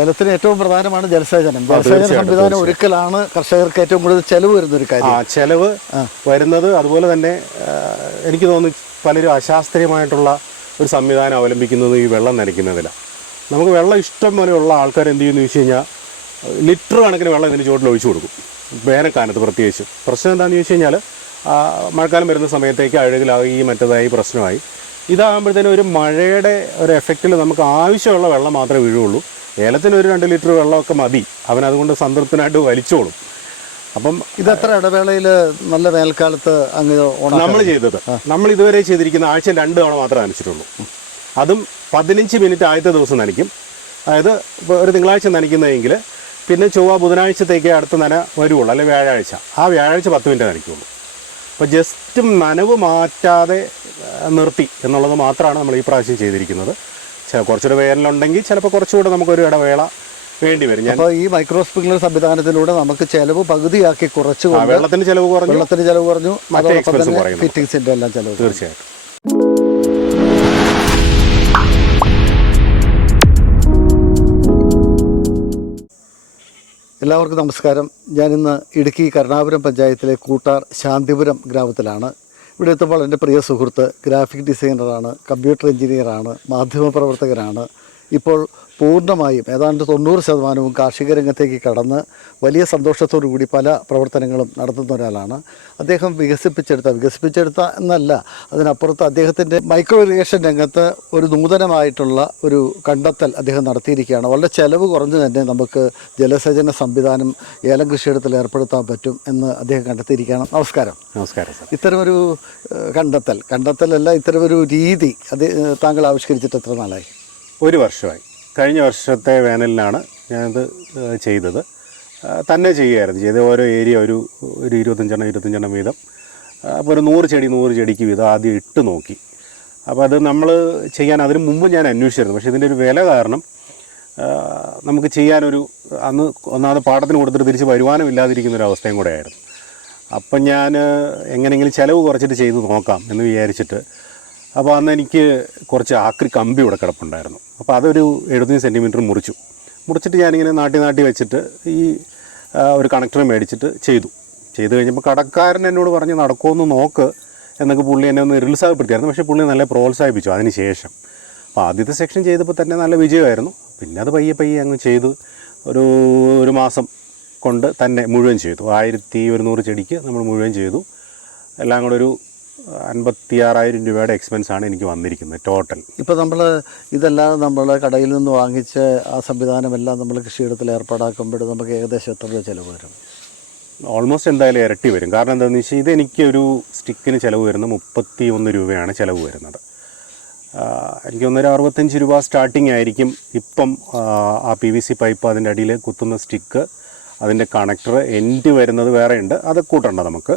ഏലത്തിന് ഏറ്റവും പ്രധാനമാണ് ജലസേചനം. ജലസേചന സംവിധാനം ഒരുക്കലാണ് കർഷകർക്ക് ഏറ്റവും കൂടുതൽ ചെലവ് വരുന്ന ഒരു ആ കാര്യം ചെലവ് വരുന്നത് അതുപോലെ തന്നെ എനിക്ക് തോന്നുന്നു പലരും അശാസ്ത്രീയമായിട്ടുള്ള ഒരു സംവിധാനം അവലംബിക്കുന്നത് ഈ വെള്ളം നനയ്ക്കുന്നതിലാണ് നമുക്ക് വെള്ളം ഇഷ്ടം പോലെയുള്ള ആൾക്കാർ എന്ത് ചെയ്യുമെന്ന് ചോദിച്ചു കഴിഞ്ഞാൽ ലിറ്റർ കണക്കിന് വെള്ളം ഇതിന് ചുവട്ടിൽ ഒഴിച്ചു കൊടുക്കും. വേനൽക്കാലത്ത് പ്രത്യേകിച്ച്. പ്രശ്നം എന്താണെന്ന് ചോദിച്ചു കഴിഞ്ഞാൽ മഴക്കാലം വരുന്ന സമയത്തേക്ക് അഴുകിലായി മറ്റേതായി പ്രശ്നമായി. ഇതാകുമ്പോഴത്തേനും ഒരു മഴയുടെ ഒരു എഫക്റ്റിൽ നമുക്ക് ആവശ്യമുള്ള വെള്ളം മാത്രമേ വീഴുള്ളൂ ഏലത്തിന് ഒരു രണ്ട് ലിറ്റർ വെള്ളമൊക്കെ മതി. അവൻ അതുകൊണ്ട് സംതൃപ്തനായിട്ട് വലിച്ചോളും. അപ്പം ഇത് എത്ര ഇടവേളയിൽ നല്ല വേനൽക്കാലത്ത് അങ്ങ് നമ്മൾ ചെയ്തത്. നമ്മൾ ഇതുവരെ ചെയ്തിരിക്കുന്ന ആഴ്ച രണ്ട് തവണ മാത്രമേ നനച്ചിട്ടുള്ളൂ. അതും പതിനഞ്ച് മിനിറ്റ് ആദ്യത്തെ ദിവസം നനയ്ക്കും. അതായത് ഇപ്പോൾ ഒരു തിങ്കളാഴ്ച നനയ്ക്കുന്നതെങ്കിൽ പിന്നെ ചൊവ്വ ബുധനാഴ്ചത്തേക്ക് അടുത്ത നന വരുള്ളൂ അല്ലെങ്കിൽ വ്യാഴാഴ്ച. ആ വ്യാഴാഴ്ച പത്ത് മിനിറ്റ് നനയ്ക്കുള്ളൂ. അപ്പോൾ ജസ്റ്റ് നനവ് മാറ്റാതെ നിർത്തി എന്നുള്ളത് മാത്രമാണ് നമ്മൾ ഈ പ്രാവശ്യം ചെയ്തിരിക്കുന്നത്. കുറച്ചുകൂടെ വേനലുണ്ടെങ്കിൽ ചിലപ്പോൾ കുറച്ചുകൂടെ നമുക്കൊരു ഇടവേള വേണ്ടി വരും. അപ്പോൾ ഈ മൈക്രോ സ്പ്രിംഗ്ലർ സംവിധാനത്തിലൂടെ നമുക്ക് ചിലവ് പകുതിയാക്കി വെള്ളത്തിന്റെ വെള്ളത്തിന് ചിലവ് കുറഞ്ഞു. വെള്ളത്തിന് ചിലവ് കുറഞ്ഞു. അതോടൊപ്പം തന്നെ. ഫിറ്റിംഗ്സിന്റെ എല്ലാം ചെലവ് തീർച്ചയായിട്ടും. എല്ലാവർക്കും നമസ്കാരം. ഞാനിന്ന് ഇടുക്കി കരുണാപുരം പഞ്ചായത്തിലെ കൂട്ടാർ ശാന്തിപുരം ഗ്രാമത്തിലാണ് ഇവിടെ എത്തുമ്പോൾ എന്റെ പ്രിയ സുഹൃത്ത് ഗ്രാഫിക് ഡിസൈനറാണ് കമ്പ്യൂട്ടർ എഞ്ചിനീയറാണ് മാധ്യമപ്രവർത്തകനാണ് ഇപ്പോൾ പൂർണമായും ഏതാണ്ട് തൊണ്ണൂറ് ശതമാനവും കാർഷിക രംഗത്തേക്ക് കടന്ന് വലിയ സന്തോഷത്തോടു കൂടി പല പ്രവർത്തനങ്ങളും നടത്തുന്ന ഒരാളാണ്. അദ്ദേഹം വികസിപ്പിച്ചെടുത്ത വികസിപ്പിച്ചെടുത്ത എന്നല്ല അതിനപ്പുറത്ത് അദ്ദേഹത്തിന്റെ മൈക്രോ ഇറിഗേഷൻ രംഗത്ത് ഒരു നൂതനമായിട്ടുള്ള ഒരു കണ്ടെത്തൽ അദ്ദേഹം നടത്തിയിരിക്കുകയാണ്. വളരെ ചെലവ് കുറഞ്ഞ് തന്നെ നമുക്ക് ജലസേചന സംവിധാനം ഏലം കൃഷിയിടത്തിൽ ഏർപ്പെടുത്താൻ പറ്റും എന്ന് അദ്ദേഹം കണ്ടെത്തിയിരിക്കുകയാണ്. നമസ്കാരം. നമസ്കാരം ഇത്തരമൊരു കണ്ടെത്തൽ കണ്ടെത്തലല്ല ഇത്തരമൊരു രീതി അത് താങ്കൾ ആവിഷ്കരിച്ചിട്ട് എത്ര നാളായി? ഒരു വർഷമായി. കഴിഞ്ഞ വർഷത്തെ വേനലിലാണ് ഞാനത് ചെയ്തത്. തന്നെ ചെയ്യുമായിരുന്നു ചെയ്ത് ഓരോ ഏരിയ ഒരു ഒരു ഇരുപത്തഞ്ചെണ്ണം ഇരുപത്തഞ്ചെണ്ണം വീതം. അപ്പോൾ ഒരു നൂറ് ചെടി നൂറ് ചെടിക്ക് വീതം ആദ്യം ഇട്ട് നോക്കി. അപ്പോൾ അത് നമ്മൾ ചെയ്യാൻ അതിന് മുമ്പ് ഞാൻ അന്വേഷിച്ചിരുന്നു. പക്ഷേ ഇതിന്റെ ഒരു വില കാരണം നമുക്ക് ചെയ്യാനൊരു അന്ന് ഒന്നാമത് പാടത്തിന് കൊടുത്തിട്ട് തിരിച്ച് വരുമാനമില്ലാതിരിക്കുന്ന ഒരു അവസ്ഥയും കൂടെ ആയിരുന്നു. അപ്പം ഞാൻ എങ്ങനെയെങ്കിലും ചിലവ് കുറച്ചിട്ട് ചെയ്ത് നോക്കാം എന്ന് വിചാരിച്ചിട്ട് അപ്പോൾ അന്ന് എനിക്ക് കുറച്ച് ആക്രി കമ്പി ഇവിടെ കിടപ്പുണ്ടായിരുന്നു. അപ്പോൾ അതൊരു എഴുപത്തഞ്ച് സെന്റിമീറ്റർ മുറിച്ചു. മുറിച്ചിട്ട് ഞാനിങ്ങനെ നാട്ടി നാട്ടി വെച്ചിട്ട് ഈ ഒരു കണക്ടർ മേടിച്ചിട്ട് ചെയ്തു. ചെയ്തു കഴിഞ്ഞപ്പോൾ കടക്കാരൻ എന്നോട് പറഞ്ഞ് നടക്കുമെന്ന് നോക്ക് എന്നൊക്കെ പുള്ളി എന്നെ ഒന്ന് നിരുത്സാഹപ്പെടുത്തിയായിരുന്നു. പക്ഷേ പുള്ളി നല്ല പ്രോത്സാഹിപ്പിച്ചു അതിന് ശേഷം. അപ്പോൾ ആദ്യത്തെ സെക്ഷൻ ചെയ്തപ്പോൾ തന്നെ നല്ല വിജയമായിരുന്നു. പിന്നെ അത് പയ്യെ പയ്യെ അങ്ങ് ചെയ്ത്. ഒരു ഒരു മാസം കൊണ്ട് തന്നെ മുഴുവൻ ചെയ്തു. ആയിരത്തി ഒരുന്നൂറ് ചെടിക്ക് നമ്മൾ മുഴുവൻ ചെയ്തു. എല്ലാം കൂടെ ഒരു അൻപത്തി ആറായിരം രൂപയുടെ എക്സ്പെൻസ് ആണ് എനിക്ക് വന്നിരിക്കുന്നത് ടോട്ടൽ ഇപ്പോൾ നമ്മൾ ഇതെല്ലാം നമ്മൾ കടയിൽ നിന്ന് വാങ്ങിച്ച് ആ സംവിധാനമെല്ലാം നമ്മൾ കൃഷിയിടത്തിൽ ഏർപ്പാടാക്കുമ്പോൾ നമുക്ക് ഏകദേശം എത്ര രൂപ ചിലവ് വരും? ഓൾമോസ്റ്റ് എന്തായാലും ഇരട്ടി വരും. കാരണം എന്താണെന്ന് വെച്ചാൽ ഇത് എനിക്കൊരു സ്റ്റിക്കിന് ചിലവ് വരുന്നത് മുപ്പത്തി ഒന്ന് രൂപയാണ് ചിലവ് വരുന്നത്. എനിക്ക് ഒന്നൊരു അറുപത്തഞ്ച് രൂപ സ്റ്റാർട്ടിംഗ് ആയിരിക്കും ഇപ്പം ആ, പി വി സി പൈപ്പ് അതിന്റെ അടിയിൽ കുത്തുന്ന സ്റ്റിക്ക് അതിന്റെ കണക്ടർ എൻഡ് വരുന്നത് വേറെ ഉണ്ട് അത് കൂട്ടണ്ട നമുക്ക്.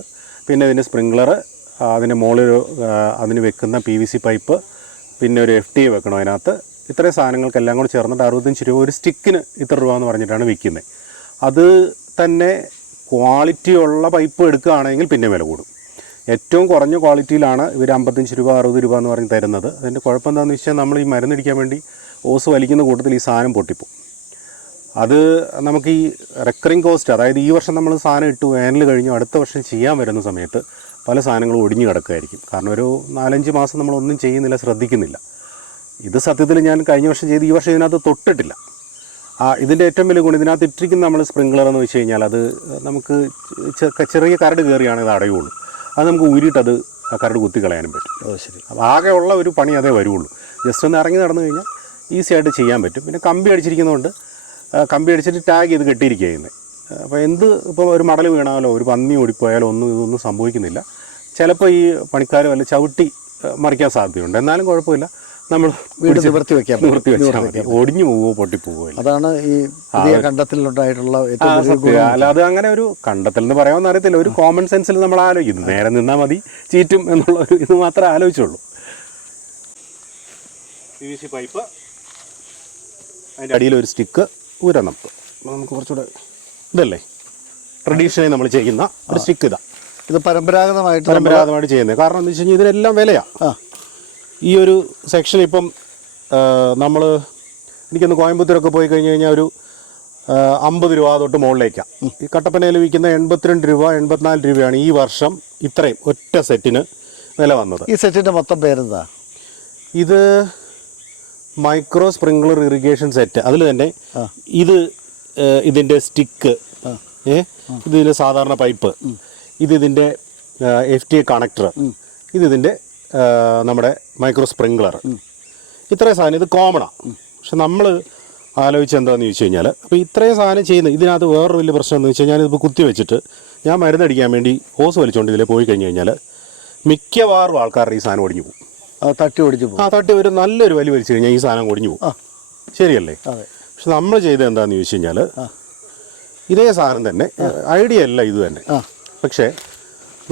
പിന്നെ ഇതിന്റെ സ്പ്രിങ്ക്ലർ അതിന്റെ മുകളിൽ അതിന് വെക്കുന്ന പി വി സി പൈപ്പ് പിന്നെ ഒരു എഫ് ടി വെക്കണം അതിനകത്ത്. ഇത്രയും സാധനങ്ങൾക്കെല്ലാം കൂടി ചേർന്നിട്ട് അറുപത്തഞ്ച് രൂപ ഒരു സ്റ്റിക്കിന് ഇത്ര രൂപ എന്ന് പറഞ്ഞിട്ടാണ് വിൽക്കുന്നത് അത് തന്നെ ക്വാളിറ്റി ഉള്ള പൈപ്പ് എടുക്കുകയാണെങ്കിൽ പിന്നെ വില കൂടും. ഏറ്റവും കുറഞ്ഞ ക്വാളിറ്റിയിലാണ് ഇവർ അമ്പത്തഞ്ച് രൂപ അറുപത് രൂപ എന്ന് പറഞ്ഞ് തരുന്നത്. അതിന്റെ കുഴപ്പം എന്താണെന്ന് വെച്ചാൽ നമ്മൾ ഈ മരുന്നടിക്കാൻ വേണ്ടി ഓസ് വലിക്കുന്ന കൂട്ടത്തിൽ ഈ സാധനം പൊട്ടിപ്പോവും. അത് നമുക്ക് ഈ റെക്കറിങ് കോസ്റ്റ് അതായത് ഈ വർഷം നമ്മൾ സാധനം ഇട്ടു വേനൽ കഴിഞ്ഞു അടുത്ത വർഷം ചെയ്യാൻ വരുന്ന സമയത്ത് പല സാധനങ്ങളും ഒടിഞ്ഞു കിടക്കുമായിരിക്കും കാരണം ഒരു നാലഞ്ച് മാസം നമ്മളൊന്നും ചെയ്യുന്നില്ല ശ്രദ്ധിക്കുന്നില്ല. ഇത് സത്യത്തിൽ ഞാൻ കഴിഞ്ഞ വർഷം ചെയ്ത് ഈ വർഷം ഇതിനകത്ത് തൊട്ടിട്ടില്ല. ആ ഇതിന്റെ ഏറ്റവും വലിയ ഗുണം ഇതിനകത്ത് ഇട്ടിരിക്കുന്ന നമ്മൾ സ്പ്രിംഗ്ലർ എന്ന് വെച്ച് കഴിഞ്ഞാൽ അത് നമുക്ക് ചെറിയ കരട് കയറിയാണ് ഇത് അടയുള്ളൂ. അത് നമുക്ക് ഊരിയിട്ട് അത് ആ കരട് കുത്തി കളയാനും പറ്റും. ഓ ശരി. അപ്പോൾ ഉള്ള ഒരു പണി അതേ വരുള്ളൂ. ജസ്റ്റ് ഒന്ന് ഇറങ്ങി നടന്നു കഴിഞ്ഞാൽ ഈസി ആയിട്ട് ചെയ്യാൻ പറ്റും. പിന്നെ കമ്പി അടിച്ചിരിക്കുന്നതുകൊണ്ട് കമ്പി അടിച്ചിട്ട് ടാഗ് ചെയ്ത് കെട്ടിയിരിക്കുക ചെയ്യുന്നത് അപ്പോൾ എന്ത് ഇപ്പോൾ ഒരു മടൽ വീണാലോ ഒരു പന്നി ഓടിപ്പോയാലോ ഒന്നും ഇതൊന്നും സംഭവിക്കുന്നില്ല. ചിലപ്പോൾ ഈ പണിക്കാർ വല്ല ചവിട്ടി മറിക്കാൻ സാധ്യതയുണ്ട്. എന്നാലും കുഴപ്പമില്ല. നമ്മൾ വീട് നിവർത്തി വെക്കാം. നിവർത്തി വെച്ചാൽ മതി. ഒടിഞ്ഞു പോവോ പൊട്ടിപ്പോവോ അതാണ് ഈ പുതിയ സത്യം. അത് അങ്ങനെ ഒരു കണ്ടെത്തൽ എന്ന് പറയാമെന്ന് അറിയത്തില്ല. ഒരു കോമൺ സെൻസിൽ നമ്മൾ ആലോചിക്കുന്നു നേരെ നിന്നാൽ മതി ചീറ്റും എന്നുള്ള ഒരു ഇത് മാത്രമേ ആലോചിച്ചുള്ളൂ. പി വി സി പൈപ്പ് അതിന്റെ അടിയിൽ ഒരു സ്റ്റിക്ക് ഉരണം നമുക്ക് കുറച്ചുകൂടെ ഇതല്ലേ? ട്രഡീഷണലി നമ്മൾ ചെയ്യുന്ന ഒരു സ്റ്റിക്ക് ഇതാ. ഇത് പരമ്പരാഗതമായിട്ട് പരമ്പരാഗതമായിട്ട് ചെയ്യുന്നത്. കാരണം എന്താ വെച്ച് കഴിഞ്ഞാൽ ഇതിനെല്ലാം വിലയാണ് ഈ ഒരു സെക്ഷൻ ഇപ്പം നമ്മൾ എനിക്കൊന്ന് കോയമ്പത്തൂരൊക്കെ പോയി കഴിഞ്ഞ് കഴിഞ്ഞാൽ ഒരു അമ്പത് രൂപ തൊട്ട് മുകളിലേക്കാണ് ഈ കട്ടപ്പനയിൽ വിൽക്കുന്ന എൺപത്തിരണ്ട് രൂപ എൺപത്തിനാല് രൂപയാണ് ഈ വർഷം ഇത്രയും ഒറ്റ സെറ്റിന് വില വന്നത്. ഈ സെറ്റിന്റെ മൊത്തം പേരെന്താ? ഇത് മൈക്രോ സ്പ്രിംഗ്ലർ ഇറിഗേഷൻ സെറ്റ്. അതിൽ തന്നെ ഇത് ഇതിന്റെ സ്റ്റിക്ക്. ഏ? ഇത് ഇതിന്റെ സാധാരണ പൈപ്പ്. ഇത് ഇതിന്റെ എഫ് ടി എ കണക്ടർ ഇത് ഇതിന്റെ നമ്മുടെ മൈക്രോ സ്പ്രിംഗ്ലർ ഇത്രയും സാധനം ഇത് കോമണാണ് പക്ഷെ നമ്മൾ ആലോചിച്ച് എന്താണെന്ന് ചോദിച്ചു കഴിഞ്ഞാൽ അപ്പോൾ ഇത്രയും സാധനം ചെയ്യുന്നത് ഇതിനകത്ത് വേറൊരു വലിയ പ്രശ്നം എന്ന് വെച്ചാൽ ഞാനിതിപ്പോൾ കുത്തി വെച്ചിട്ട് ഞാൻ മരുന്നടിക്കാൻ വേണ്ടി ഹോസ് വലിച്ചുകൊണ്ട് ഇതിൽ പോയി കഴിഞ്ഞ് കഴിഞ്ഞാൽ മിക്കവാറും ആൾക്കാരുടെ ഈ സാധനം ഒടിഞ്ഞു പോകും. തട്ടി ഒടിഞ്ഞു പോകും. ആ തട്ടി ഒരു നല്ലൊരു വലി വലിച്ചു കഴിഞ്ഞാൽ ഈ സാധനം ഒടിഞ്ഞു പോകും. ശരിയല്ലേ? അതെ. പക്ഷെ നമ്മൾ ചെയ്തത് എന്താണെന്ന് ചോദിച്ചു കഴിഞ്ഞാൽ ഇതേ സാധനം തന്നെ ഐഡിയ അല്ല ഇത് തന്നെ. പക്ഷെ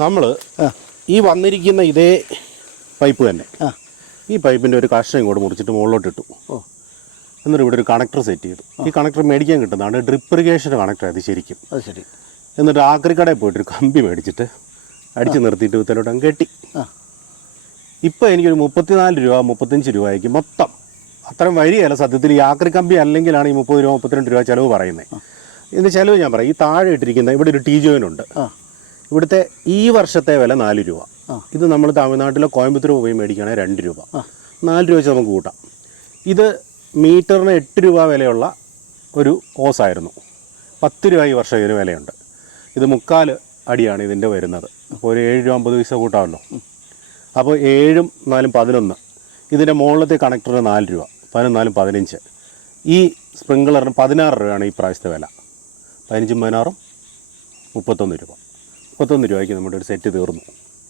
നമ്മൾ ഈ വന്നിരിക്കുന്ന ഇതേ പൈപ്പ് തന്നെ ഈ പൈപ്പിന്റെ ഒരു കഷ്ണം ഇങ്ങോട്ട് മുറിച്ചിട്ട് മുകളിലോട്ട് ഇട്ടു എന്നിട്ട് ഇവിടെ ഒരു കണക്ടർ സെറ്റ് ചെയ്തു. ഈ കണക്ടർ മേടിക്കാൻ കിട്ടുന്നതാണ് ഡ്രിപ്പ് ഇറിഗേഷൻ കണക്ടർ അത് ശരിക്കും. അത് ശരി. എന്നിട്ട് ആക്രിക്കടയിൽ പോയിട്ട് ഒരു കമ്പി മേടിച്ചിട്ട് അടിച്ച് നിർത്തിയിട്ട് അങ്ങ് കെട്ടി. ഇപ്പോൾ എനിക്കൊരു മുപ്പത്തിനാല് രൂപ മുപ്പത്തഞ്ച് രൂപയ്ക്ക് മൊത്തം അത്രയും വരികയല്ല സത്യത്തിൽ. ഈ ആക്രി കമ്പി അല്ലെങ്കിലാണ് ഈ മുപ്പത് രൂപ മുപ്പത്തിരണ്ട് രൂപ ചിലവ് പറയുന്നത് ഇതിന്റെ ചിലവ് ഞാൻ പറയാം. ഈ താഴെ ഇട്ടിരിക്കുന്ന ഇവിടെ ഒരു ടി ജോയിനുണ്ട് ആ. ഇവിടുത്തെ ഈ വർഷത്തെ വില നാല് രൂപ. ഇത് നമ്മൾ തമിഴ്നാട്ടിലെ കോയമ്പത്തൂർ പോയി മേടിക്കുകയാണെങ്കിൽ രണ്ട് രൂപ. നാല് രൂപ വെച്ച് നമുക്ക് കൂട്ടാം. ഇത് മീറ്ററിന് എട്ട് രൂപ വിലയുള്ള ഒരു ഓസായിരുന്നു പത്ത് രൂപ ഈ വർഷം ഇതിന് വിലയുണ്ട്. ഇത് മുക്കാൽ അടിയാണ് ഇതിന്റെ വരുന്നത്. അപ്പോൾ ഒരു ഏഴ് രൂപ അമ്പത് പൈസ കൂട്ടാമല്ലോ. അപ്പോൾ ഏഴും നാലും പതിനൊന്ന്. ഇതിന്റെ മുകളിലത്തെ കണക്ടറിന് നാല് രൂപ. പതിനൊന്നാലും പതിനഞ്ച്. ഈ സ്പ്രിങ്ക്ലറിന് പതിനാറ് രൂപയാണ് ഈ പ്രാവശ്യത്തെ വില. പതിനഞ്ചും പതിനാറും മുപ്പത്തൊന്ന് രൂപ. മുപ്പത്തൊന്ന് രൂപയ്ക്ക് നമ്മുടെ ഒരു സെറ്റ് തീർന്നു.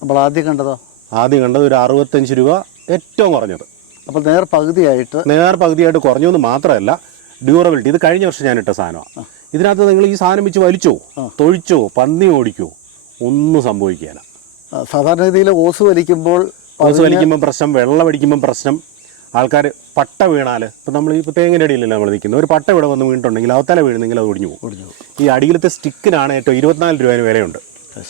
അപ്പോൾ ആദ്യം കണ്ടതോ? ആദ്യം കണ്ടത് ഒരു അറുപത്തഞ്ച് രൂപ ഏറ്റവും കുറഞ്ഞത്. അപ്പോൾ നേർ പകുതിയായിട്ട് നേർ പകുതിയായിട്ട് കുറഞ്ഞു എന്ന് മാത്രമല്ല ഡ്യൂറബിലിറ്റി ഇത് കഴിഞ്ഞ വർഷം ഞാൻ ഇട്ട സാധനമാണ് ഇതിനകത്ത് നിങ്ങൾ ഈ സാധനം വെച്ച് വലിച്ചോ? തൊഴിച്ചോ? പന്നി ഓടിക്കോ? ഒന്നും സംഭവിക്കുകയില്ല. സാധാരണ രീതിയിൽ ഓസ് വലിക്കുമ്പോൾ ഓസ് വലിക്കുമ്പോൾ പ്രശ്നം വെള്ളം അടിക്കുമ്പം പ്രശ്നം ആൾക്കാർ പട്ട വീണാൽ ഇപ്പം നമ്മൾ ഇപ്പോൾ തേങ്ങിന്റെ അടിയിലല്ല നമ്മൾ നിൽക്കുന്നത് ഒരു പട്ട ഇവിടെ വന്ന് വീണിട്ടുണ്ടെങ്കിൽ അവത്തല വീണെങ്കിൽ അത് ഒടിഞ്ഞു പോകും. ഒടിഞ്ഞു പോകും. ഈ അടിയിലത്തെ സ്റ്റിക്കിനാണ് ഏറ്റവും ഇരുപത്തിനാല് രൂപേന് വിലയുണ്ട്.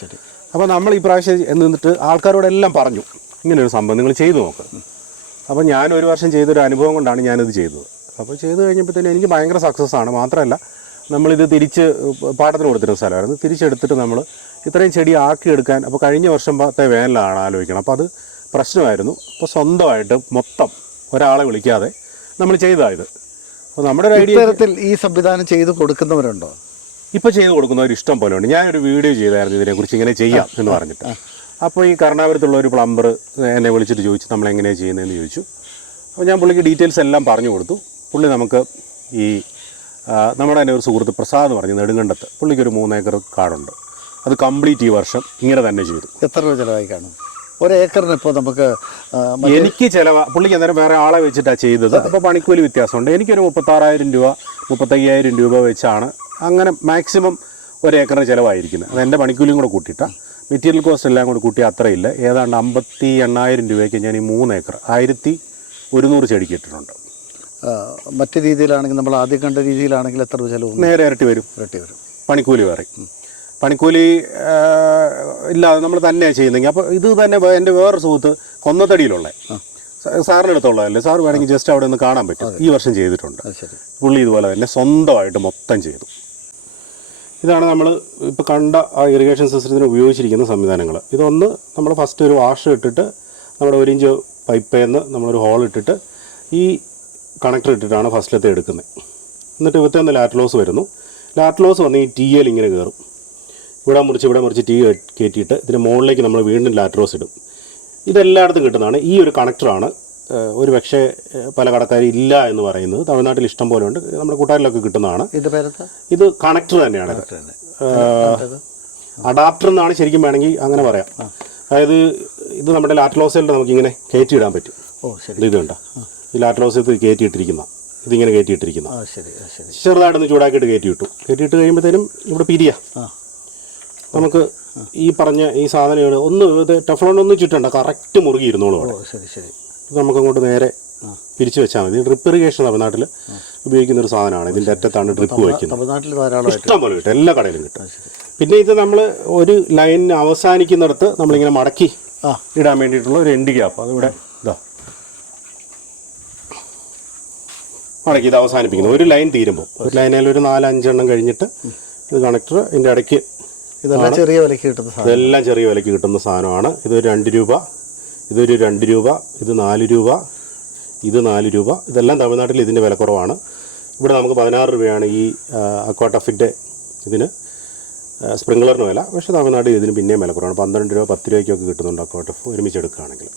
ശരി. അപ്പോൾ നമ്മൾ ഈ പ്രാവശ്യം എന്ന് നിന്നിട്ട് ആൾക്കാരോടെല്ലാം പറഞ്ഞു. ഇങ്ങനെ ഒരു സംഭവം നിങ്ങൾ ചെയ്തു നോക്ക്. അപ്പോൾ ഞാൻ ഒരു വർഷം ചെയ്തൊരു അനുഭവം കൊണ്ടാണ് ഞാനിത് ചെയ്തത്. അപ്പോൾ ചെയ്ത് കഴിഞ്ഞപ്പോഴത്തേനും എനിക്ക് ഭയങ്കര സക്സസ് ആണ്. മാത്രമല്ല നമ്മളിത് തിരിച്ച് പാട്ടത്തിന് കൊടുത്തിരുന്ന സ്ഥലമായിരുന്നു. തിരിച്ചെടുത്തിട്ട് നമ്മൾ ഇത്രയും ചെടി ആക്കിയെടുക്കാൻ അപ്പോൾ കഴിഞ്ഞ വർഷം പത്തെ വേനലാണ് ആലോചിക്കണം. അപ്പോൾ അത് പ്രശ്നമായിരുന്നു. അപ്പോൾ സ്വന്തമായിട്ട് മൊത്തം ഒരാളെ വിളിക്കാതെ നമ്മൾ ചെയ്തതായത് അപ്പോൾ നമ്മുടെ ഒരു ഐഡിയ ഇത്തരത്തിൽ ഈ സംവിധാനം ചെയ്ത് കൊടുക്കുന്നവരുണ്ടോ? ഇപ്പോൾ ചെയ്ത് കൊടുക്കുന്നവർ ഇഷ്ടം പോലെ ഉണ്ട്. ഞാനൊരു വീഡിയോ ചെയ്തായിരുന്നു ഇതിനെക്കുറിച്ച് ഇങ്ങനെ ചെയ്യാം എന്ന് പറഞ്ഞിട്ട്. അപ്പോൾ ഈ കർണാപുരത്തുള്ള ഒരു പ്ലംബർ എന്നെ വിളിച്ചിട്ട് ചോദിച്ചു നമ്മൾ എങ്ങനെയാണ് ചെയ്യുന്നതെന്ന് ചോദിച്ചു. അപ്പോൾ ഞാൻ പുള്ളിക്ക് ഡീറ്റെയിൽസ് എല്ലാം പറഞ്ഞു കൊടുത്തു. പുള്ളി നമുക്ക് ഈ നമ്മുടെ തന്നെ ഒരു സുഹൃത്ത് പ്രസാദ് എന്ന് പറഞ്ഞു നെടുങ്കണ്ടത്ത് പുള്ളിക്ക് ഒരു മൂന്നേക്കർ കാടുണ്ട്. അത് കംപ്ലീറ്റ് ഈ വർഷം ഇങ്ങനെ തന്നെ ചെയ്തു. എത്ര രൂപ ചിലവായി കാണും? ഒരു ഏക്കറിന് ഇപ്പോൾ നമുക്ക് എനിക്ക് ചിലവ പുള്ളിക്ക് അന്നേരം വേറെ ആളെ വെച്ചിട്ടാണ് ചെയ്തത്. അപ്പോൾ പണിക്കൂലി വ്യത്യാസമുണ്ട്. എനിക്കൊരു മുപ്പത്താറായിരം രൂപ മുപ്പത്തയ്യായിരം രൂപ വെച്ചാണ് അങ്ങനെ മാക്സിമം ഒരു ഏക്കറിന് ചിലവായിരിക്കുന്നത്. അത് എന്റെ പണിക്കൂലിയും കൂടെ കൂട്ടിയിട്ടാണ് മെറ്റീരിയൽ കോസ്റ്റ് എല്ലാം കൂടെ കൂട്ടി അത്രയില്ല. ഏതാണ്ട് അമ്പത്തി എണ്ണായിരം രൂപയ്ക്ക് ഞാൻ ഈ മൂന്ന് ഏക്കർ ആയിരത്തി ഒരുന്നൂറ് ചെടിക്ക് ഇട്ടിട്ടുണ്ട്. മറ്റു രീതിയിലാണെങ്കിൽ നമ്മൾ ആദ്യം കണ്ട രീതിയിലാണെങ്കിൽ എത്ര ചിലവ് നേരെ ഇരട്ടി വരും. ഇരട്ടി വരും. പണിക്കൂലി വേറെ. പണിക്കൂലി ഇല്ലാതെ നമ്മൾ തന്നെയാണ് ചെയ്യുന്നെങ്കിൽ അപ്പോൾ ഇത് തന്നെ എന്റെ വേറൊരു സുഹൃത്ത് കൊന്നത്തടിയിലുള്ള. സാറിന്റെ അടുത്തുള്ളതല്ലേ സാർ വേണമെങ്കിൽ ജസ്റ്റ് അവിടെ ഒന്ന് കാണാൻ പറ്റും. ഈ വർഷം ചെയ്തിട്ടുണ്ട്. പുള്ളി ഇതുപോലെ തന്നെ സ്വന്തമായിട്ട് മൊത്തം ചെയ്തു. ഇതാണ് നമ്മൾ ഇപ്പോൾ കണ്ട ആ ഇറിഗേഷൻ സിസ്റ്റത്തിന് ഉപയോഗിച്ചിരിക്കുന്ന സംവിധാനങ്ങൾ. ഇതൊന്ന് നമ്മൾ ഫസ്റ്റ് ഒരു വാഷ് ഇട്ടിട്ട് നമ്മുടെ ഒരു ഇഞ്ച് പൈപ്പേന്ന് നമ്മളൊരു ഹോൾ ഇട്ടിട്ട് ഈ കണക്ടർ ഇട്ടിട്ടാണ് ഫസ്റ്റിലത്തെ എടുക്കുന്നത്. എന്നിട്ട് ഇവിടുത്തെ ഒന്ന് ലാറ്റ് ലോസ് വരുന്നു. ലാറ്റ് ലോസ് വന്ന് ഈ ടി എൽ ഇങ്ങനെ കയറും ഇവിടെ മുറിച്ച് ഇവിടെ മുറിച്ച് ടീ കയറ്റിയിട്ട് ഇതിന് മുകളിലേക്ക് നമ്മൾ വീണ്ടും ലാട്രോസ് ഇടും. ഇതെല്ലായിടത്തും കിട്ടുന്നതാണ് ഈ ഒരു കണക്ടറാണ്. ഒരു പക്ഷേ പല കടക്കാരും ഇല്ല എന്ന് പറയുന്നത്. തമിഴ്നാട്ടിൽ ഇഷ്ടം പോലെ ഉണ്ട്. നമ്മുടെ കൂട്ടുകാരിലൊക്കെ കിട്ടുന്നതാണ്. ഇത് കണക്ടർ തന്നെയാണ്. അഡാപ്റ്റർ എന്നാണ് ശരിക്കും വേണമെങ്കിൽ അങ്ങനെ പറയാം. അതായത് ഇത് നമ്മുടെ ലാറ്റ്ലോസിൽ നമുക്ക് ഇങ്ങനെ കയറ്റി ഇടാൻ പറ്റും ഇത് ഇതുണ്ട ഈ ലാറ്റ്ലോസ് ഇത് കയറ്റിയിട്ടിരിക്കുന്ന. ഇതിങ്ങനെ കയറ്റിയിട്ടിരിക്കുന്ന. ചെറുതായിട്ടൊന്ന് ചൂടാക്കിയിട്ട് കയറ്റി വിട്ടു കയറ്റിയിട്ട് കഴിയുമ്പോഴത്തേനും ഇവിടെ പിരിയാ. നമുക്ക് ഈ പറഞ്ഞ ഈ സാധനമാണ്. ഒന്ന് ഇത് ടെഫ്ലോൺ ഒന്നും ചുറ്റണ്ട കറക്റ്റ് മുറുകി ഇരുന്നോളൂ ഓ ശരി ശരി. ഇത് നമുക്ക് അങ്ങോട്ട് നേരെ പിരിച്ചു വെച്ചാൽ മതി. ഡ്രിപ്പ് ഇറിഗേഷൻ തമിഴ്നാട്ടിൽ ഉപയോഗിക്കുന്ന ഒരു സാധനമാണ്. ഇതിന്റെ അറ്റത്താണ് ഡ്രിപ്പ് വയ്ക്കുന്നത്. തമിഴ്നാട്ടിൽ ഇഷ്ടം പോലെ കിട്ടും. എല്ലാ കടയിലും കിട്ടും. പിന്നെ ഇത് നമ്മൾ ഒരു ലൈൻ അവസാനിക്കുന്നിടത്ത് നമ്മളിങ്ങനെ മടക്കി ആ. ഇടാൻ വേണ്ടിയിട്ടുള്ള ഒരു എൻഡ് ഗ്യാപ്പ് അതിവിടെ ഇതാ. മടക്കി ഇത് അവസാനിപ്പിക്കുന്നു. ഒരു ലൈൻ തീരുമ്പോൾ. ഒരു ലൈനിൽ ഒരു നാലഞ്ചെണ്ണം കഴിഞ്ഞിട്ട് ഇത് കണക്ടർ ഇതിന്റെ ഇടയ്ക്ക് ഇതെല്ലാം ചെറിയ വിലയ്ക്ക് കിട്ടുന്ന സാധനം ഇതെല്ലാം ചെറിയ വിലയ്ക്ക് കിട്ടുന്ന സാധനമാണ്. ഇതൊരു രണ്ട് രൂപ ഇതൊരു രണ്ട് രൂപ ഇത് നാല് രൂപ ഇത് നാല് രൂപ. ഇതെല്ലാം തമിഴ്നാട്ടിൽ ഇതിന്റെ വിലക്കുറവാണ് ഇവിടെ നമുക്ക് പതിനാറ് രൂപയാണ് ഈ അക്വാട്ടഫിന്റെ ഇതിന്. സ്പ്രിംഗ്ലറിന് വില. പക്ഷേ തമിഴ്നാട്ടിൽ ഇതിന് പിന്നെയും വില കുറവാണ്. പന്ത്രണ്ട് രൂപ പത്ത് രൂപയ്ക്കൊക്കെ കിട്ടുന്നുണ്ട് അക്വാട്ടഫ് ഒരുമിച്ച് എടുക്കുകയാണെങ്കിൽ.